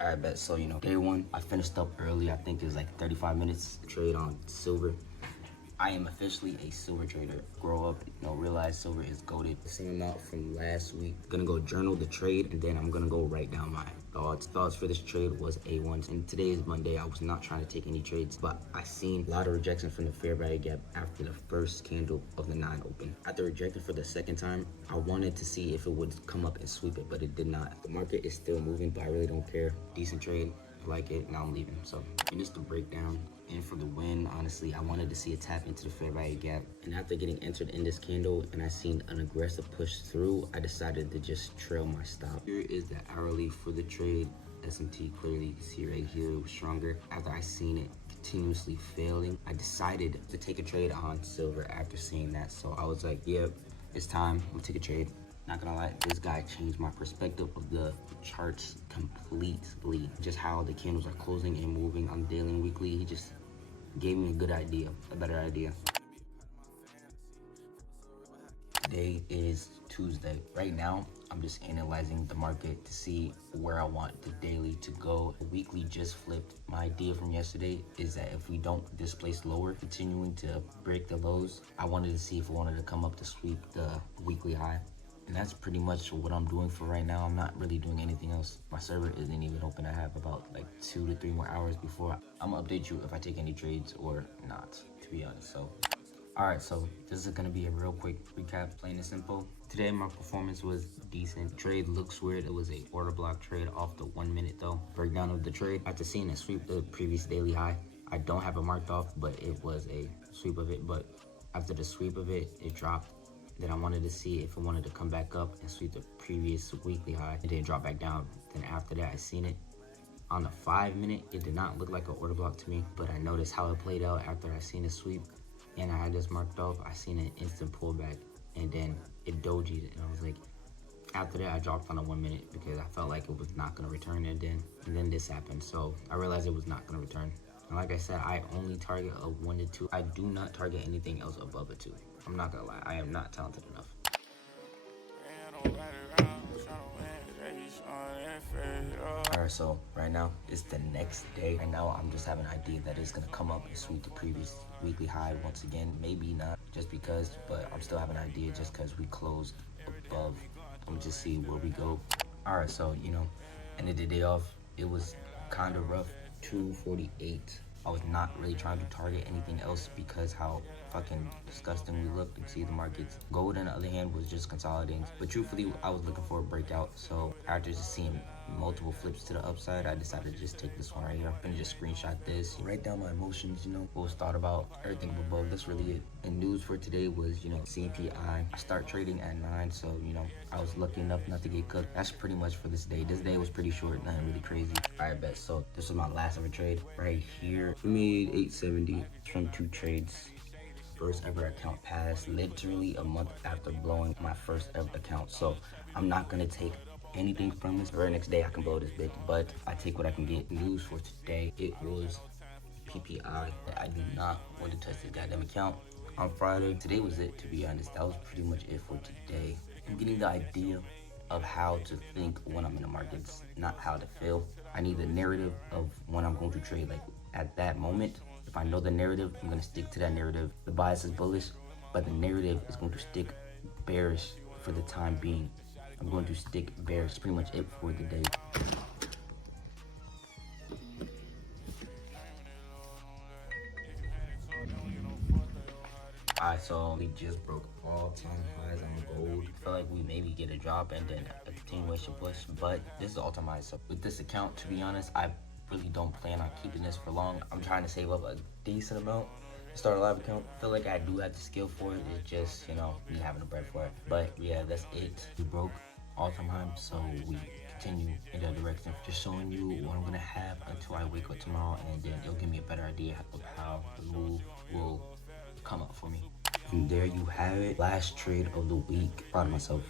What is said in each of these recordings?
All right, bet. So, day one, I finished up early. I think it was like 35 minutes trade on silver. I am officially a silver trader. Grow up, realize silver is goated. Same amount from last week. Gonna go journal the trade, and then I'm gonna go write down my thoughts. Thoughts for this trade was A1. And today is Monday. I was not trying to take any trades, but I seen a lot of rejection from the fair value gap after the first candle of the 9 open. After rejecting for the second time, I wanted to see if it would come up and sweep it, but it did not. The market is still moving, but I really don't care. Decent trade. I like it. Now I'm leaving. So, and just the breakdown. And for the win, honestly, I wanted to see a tap into the fair value gap. And after getting entered in this candle and I seen an aggressive push through, I decided to just trail my stop. Here is the hourly for the trade. SMT clearly you can see right here it was stronger. After I seen it continuously failing, I decided to take a trade on silver after seeing that. So I was like, yep, it's time. I'm gonna take a trade. Not gonna lie, this guy changed my perspective of the charts completely. Just how the candles are closing and moving on daily and weekly. He just gave me a good idea, a better idea. Today is Tuesday. Right now, I'm just analyzing the market to see where I want the daily to go. The weekly just flipped. My idea from yesterday is that if we don't displace lower, continuing to break the lows, I wanted to see if I wanted to come up to sweep the weekly high. And that's pretty much what I'm doing for right now. I'm not really doing anything else. My server isn't even open. I have about like 2 to 3 more hours before I'm gonna update you if I take any trades or not, to be honest. So, all right, so this is gonna be a real quick recap, plain and simple. Today, my performance was decent. Trade looks weird. It was a order block trade off the 1 minute though. Breakdown of the trade. After seeing it sweep the previous daily high, I don't have it marked off, but it was a sweep of it. But after the sweep of it, it dropped. Then I wanted to see if it wanted to come back up and sweep the previous weekly high. It didn't drop back down. Then after that, I seen it on the 5 minute. It did not look like an order block to me, but I noticed how it played out after I seen it sweep. And I had this marked off. I seen an instant pullback, and then it dojied, and I was like, after that, I dropped on the 1 minute because I felt like it was not gonna return, and then this happened. So I realized it was not gonna return. And like I said, I only target a 1 to 2. I do not target anything else above a 2. I'm not gonna lie, I am not talented enough. Alright, so right now it's the next day. Right now I'm just having an idea that it's gonna come up and sweep the previous weekly high once again. Maybe not just because, but I'm still having an idea just because we closed above. Let me just see where we go. Alright, so ended the day off. It was kind of rough. 248. I was not really trying to target anything else because how fucking disgusting we looked. You see the markets. Gold, on the other hand, was just consolidating. But truthfully, I was looking for a breakout. So after just seeing multiple flips to the upside, I decided to just take this one right here. I'm gonna just screenshot this, write down my emotions, what was thought about, everything above. That's really it. And news for today was, CPI. I start trading at 9, so I was lucky enough not to get cooked. That's pretty much for this day. This day was pretty short, nothing really crazy. Alright, bet. So this was my last ever trade right here. We made 870 from 2 trades. First ever account passed literally a month after blowing my first ever account. So I'm not gonna take anything from this. The very next day I can blow this bitch, but I take what I can get. News for today, it was PPI. I do not want to touch this goddamn account on Friday. Today was it, to be honest. That was pretty much it for today. I'm getting the idea of how to think when I'm in the markets, not how to feel. I need the narrative of when I'm going to trade, like at that moment. If I know the narrative, I'm gonna stick to that narrative. The bias is bullish, but the narrative is going to stick bearish for the time being. I'm going to stick bearish. Pretty much it for the day. Alright, so we just broke all-time highs on gold. I feel like we maybe get a drop and then a continuation push, but this is all-time highs. So with this account, to be honest, I really don't plan on keeping this for long. I'm trying to save up a decent amount to start a live account. I feel like I do have the skill for it. It's just, me having the bread for it. But yeah, that's it. We broke all-time high, so we continue in that direction. Just showing you what I'm gonna have until I wake up tomorrow, and then it'll give me a better idea of how the move will come up for me. And there you have it. Last trade of the week. Proud of myself.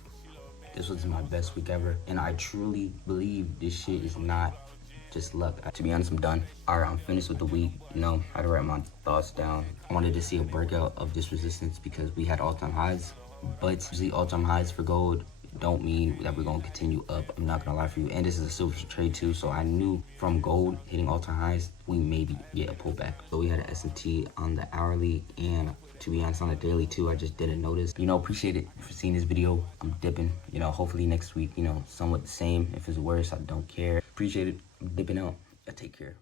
This was my best week ever, and I truly believe this shit is not just luck. To be honest, I'm done. Alright, I'm finished with the week. I had to write my thoughts down. I wanted to see a breakout of this resistance because we had all-time highs, but usually all-time highs for gold don't mean that we're gonna continue up. I'm not gonna lie for you. And this is a silver trade too, so I knew from gold hitting all-time highs, we maybe get a pullback. So we had an S&T on the hourly, and to be honest, on the daily too. I just didn't notice. Appreciate it for seeing this video. I'm dipping. Hopefully next week, somewhat the same. If it's worse, I don't care. Appreciate it. I'm dipping out. Take care.